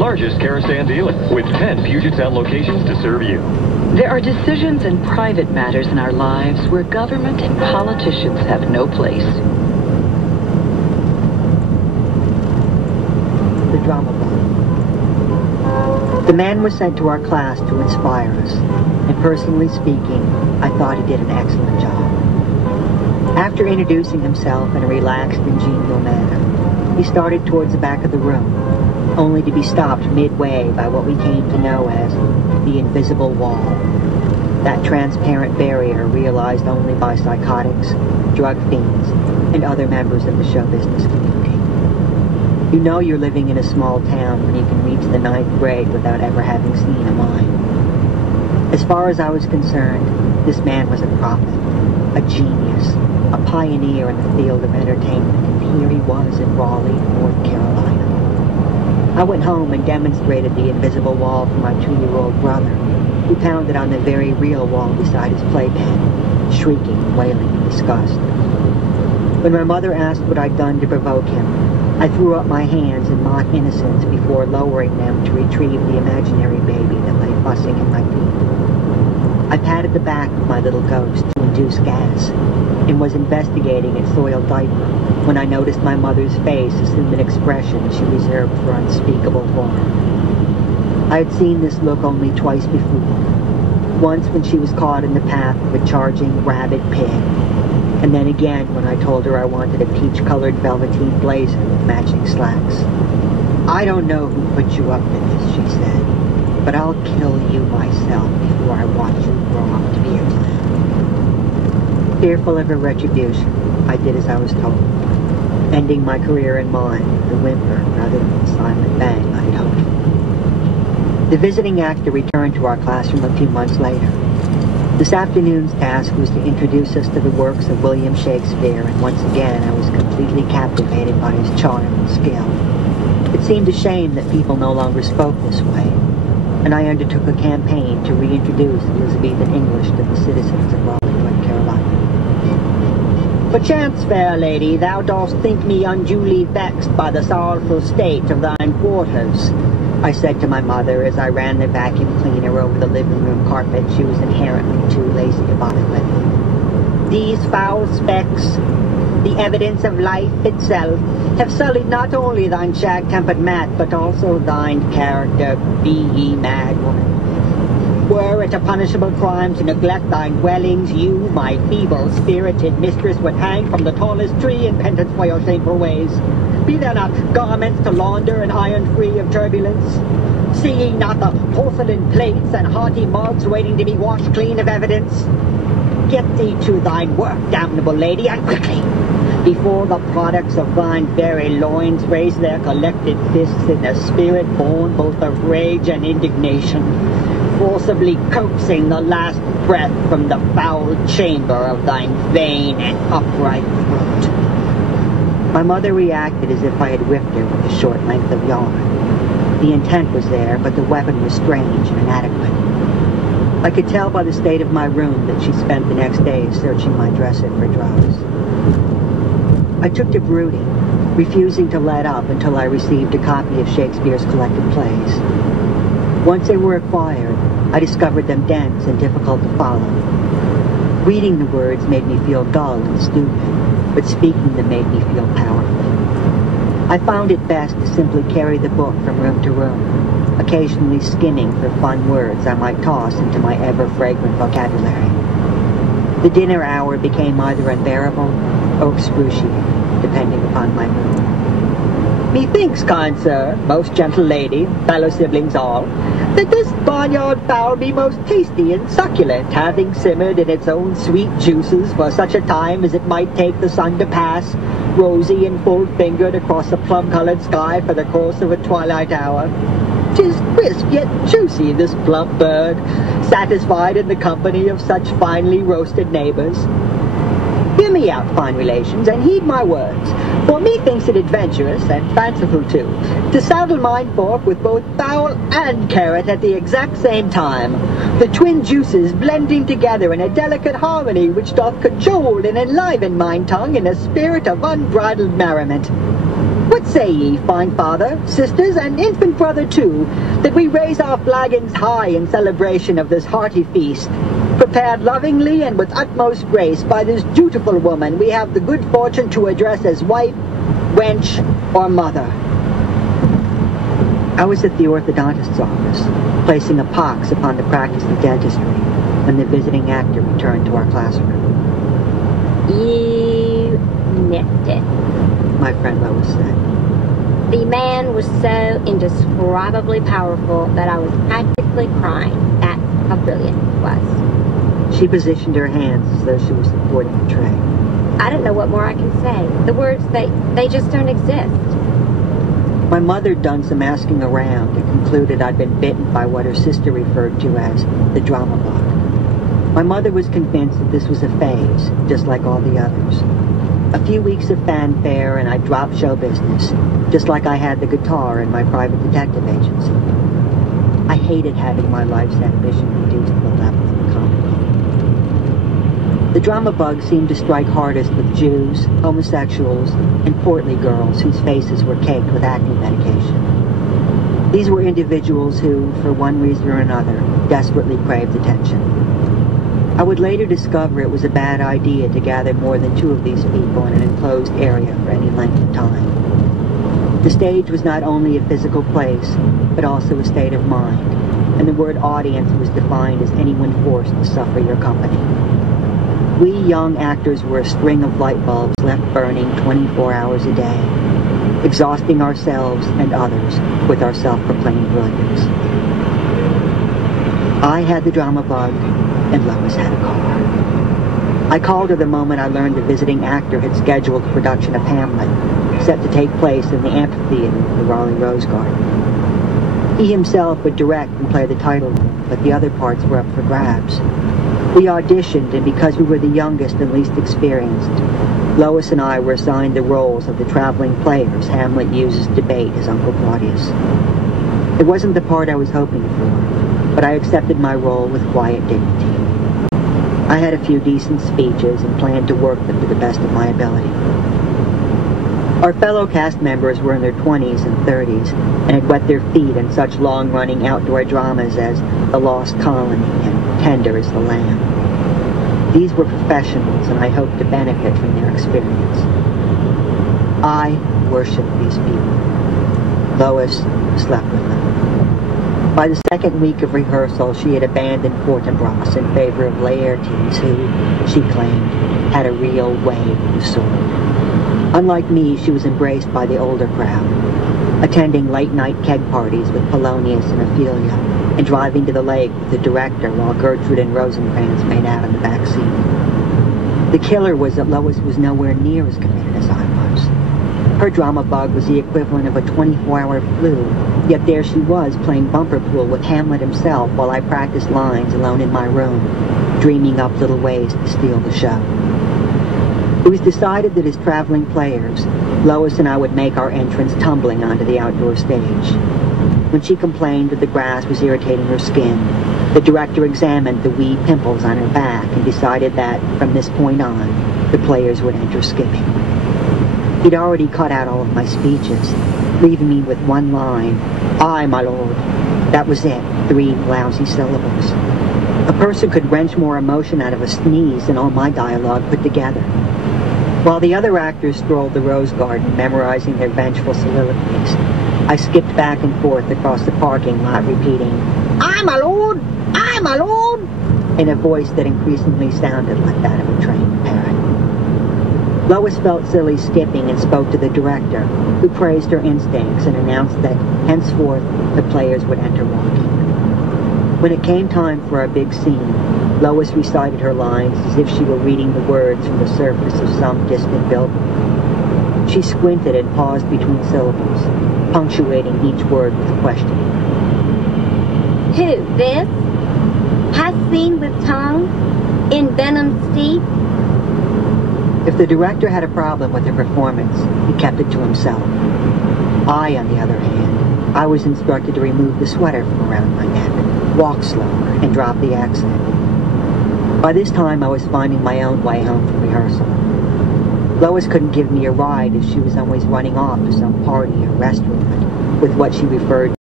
largest Karasan dealer, with 10 Puget Sound locations to serve you. There are decisions and private matters in our lives where government and politicians have no place. The drama ball. The man was sent to our class to inspire us, and personally speaking, I thought he did an excellent job. After introducing himself in a relaxed and genial manner, he started towards the back of the room, only to be stopped midway by what we came to know as the invisible wall. That transparent barrier realized only by psychotics, drug fiends, and other members of the show business community. You know you're living in a small town when you can reach the 9th grade without ever having seen a mime. As far as I was concerned, this man was a prophet, a genius, a pioneer in the field of entertainment, and here he was in Raleigh, North Carolina. I went home and demonstrated the invisible wall for my 2-year-old brother, who pounded on the very real wall beside his playpen, shrieking and wailing in disgust. When my mother asked what I'd done to provoke him, I threw up my hands in mock innocence before lowering them to retrieve the imaginary baby that lay fussing at my feet. I patted the back of my little ghost to induce gas, and was investigating its soiled diaper when I noticed my mother's face assume an expression she reserved for unspeakable horror. I had seen this look only twice before. Once when she was caught in the path of a charging, rabid pig, and then again when I told her I wanted a peach-colored velveteen blazer with matching slacks. "I don't know who put you up to this," she said, "but I'll kill you myself before I watch you grow up to be a clown." Fearful of her retribution, I did as I was told, ending my career in mime with a whimper rather than a silent bang I had hoped for. The visiting actor returned to our classroom a few months later. This afternoon's task was to introduce us to the works of William Shakespeare, and once again I was completely captivated by his charm and skill. It seemed a shame that people no longer spoke this way, and I undertook a campaign to reintroduce Elizabethan English to the citizens of Raleigh, North Carolina. "Perchance, fair lady, thou dost think me unduly vexed by the sorrowful state of thine quarters," I said to my mother as I ran the vacuum cleaner over the living room carpet she was inherently too lazy to bother with. "These foul specks, the evidence of life itself, have sullied not only thine shag-tempered mat, but also thine character. Be ye mad, woman. Were it a punishable crime to neglect thine dwellings, you, my feeble-spirited mistress, would hang from the tallest tree in penance for your shameful ways. Be there not garments to launder and iron free of turbulence? See ye not the porcelain plates and hearty mugs waiting to be washed clean of evidence? Get thee to thine work, damnable lady, and quickly, before the products of thine very loins raise their collected fists in a spirit born both of rage and indignation, forcibly coaxing the last breath from the foul chamber of thine vain and upright throat." My mother reacted as if I had whipped her with a short length of yarn. The intent was there, but the weapon was strange and inadequate. I could tell by the state of my room that she spent the next day searching my dresser for drugs. I took to brooding, refusing to let up until I received a copy of Shakespeare's collected plays. Once they were acquired, I discovered them dense and difficult to follow. Reading the words made me feel dull and stupid, but speaking them made me feel powerful. I found it best to simply carry the book from room to room, occasionally skimming for fun words I might toss into my ever-fragrant vocabulary. The dinner hour became either unbearable or excruciating, depending upon my mood. "Methinks, kind sir, most gentle lady, fellow siblings all, that this barnyard fowl be most tasty and succulent, having simmered in its own sweet juices for such a time as it might take the sun to pass, rosy and full-fingered across a plum-colored sky for the course of a twilight hour. 'Tis crisp yet juicy, this plump bird, satisfied in the company of such finely roasted neighbors. Hear me out, fine relations, and heed my words, for methinks it adventurous, and fanciful too, to saddle mine fork with both fowl and carrot at the exact same time, the twin juices blending together in a delicate harmony which doth cajole and enliven mine tongue in a spirit of unbridled merriment. What What say ye, fine father, sisters, and infant brother too, that we raise our flagons high in celebration of this hearty feast, prepared lovingly and with utmost grace by this dutiful woman we have the good fortune to address as wife, wench, or mother. I was at the orthodontist's office, placing a pox upon the practice of dentistry, when the visiting actor returned to our classroom. You missed it. My friend Lois said. The man was so indescribably powerful that I was practically crying at how brilliant he was. She positioned her hands as though she was supporting a tray. I don't know what more I can say. The words, they just don't exist. My mother'd done some asking around and concluded I'd been bitten by what her sister referred to as the drama bug. My mother was convinced that this was a phase, just like all the others. A few weeks of fanfare and I dropped show business, just like I had the guitar in my private detective agency. I hated having my life's ambition reduced to the level of a comic book. The drama bug seemed to strike hardest with Jews, homosexuals, and portly girls whose faces were caked with acne medication. These were individuals who, for one reason or another, desperately craved attention. I would later discover it was a bad idea to gather more than 2 of these people in an enclosed area for any length of time. The stage was not only a physical place, but also a state of mind, and the word audience was defined as anyone forced to suffer your company. We young actors were a string of light bulbs left burning 24 hours a day, exhausting ourselves and others with our self-proclaimed brilliance. I had the drama bug, and Lois had a car. I called her the moment I learned the visiting actor had scheduled the production of Hamlet, set to take place in the amphitheater of the Raleigh Rose Garden. He himself would direct and play the title role, but the other parts were up for grabs. We auditioned, and because we were the youngest and least experienced, Lois and I were assigned the roles of the traveling players Hamlet uses to bait his Uncle Claudius. It wasn't the part I was hoping for, but I accepted my role with quiet dignity. I had a few decent speeches and planned to work them to the best of my ability. Our fellow cast members were in their 20s and 30s and had wet their feet in such long-running outdoor dramas as The Lost Colony and Tender is the Lamb. These were professionals, and I hoped to benefit from their experience. I worshipped these people. Lois slept with them. By the second week of rehearsal, she had abandoned Fortinbras in favor of Laertes, who, she claimed, had a real way with the sword. Unlike me, she was embraced by the older crowd, attending late-night keg parties with Polonius and Ophelia, and driving to the lake with the director while Gertrude and Rosencrantz made out in the back seat. The killer was that Lois was nowhere near as committed as I was. Her drama bug was the equivalent of a 24-hour flu, yet there she was playing bumper pool with Hamlet himself while I practiced lines alone in my room, dreaming up little ways to steal the show. It was decided that as traveling players, Lois and I would make our entrance tumbling onto the outdoor stage. When she complained that the grass was irritating her skin, the director examined the wee pimples on her back and decided that, from this point on, the players would enter skipping. He'd already cut out all of my speeches, leaving me with one line, "Aye, my lord." That was it, 3 lousy syllables. A person could wrench more emotion out of a sneeze than all my dialogue put together. While the other actors strolled the rose garden, memorizing their vengeful soliloquies, I skipped back and forth across the parking lot, repeating, "Aye, my lord! Aye, my lord!" in a voice that increasingly sounded like that of a trained parrot. Lois felt silly skipping and spoke to the director, who praised her instincts and announced that henceforth the players would enter walking. When it came time for our big scene, Lois recited her lines as if she were reading the words from the surface of some distant building. She squinted and paused between syllables, punctuating each word with a question. Who, this? Has seen with tongue? In venom steep? If the director had a problem with her performance, he kept it to himself. I, on the other hand, I was instructed to remove the sweater from around my neck, walk slower, and drop the accent. By this time, I was finding my own way home from rehearsal. Lois couldn't give me a ride as she was always running off to some party or restaurant with what she referred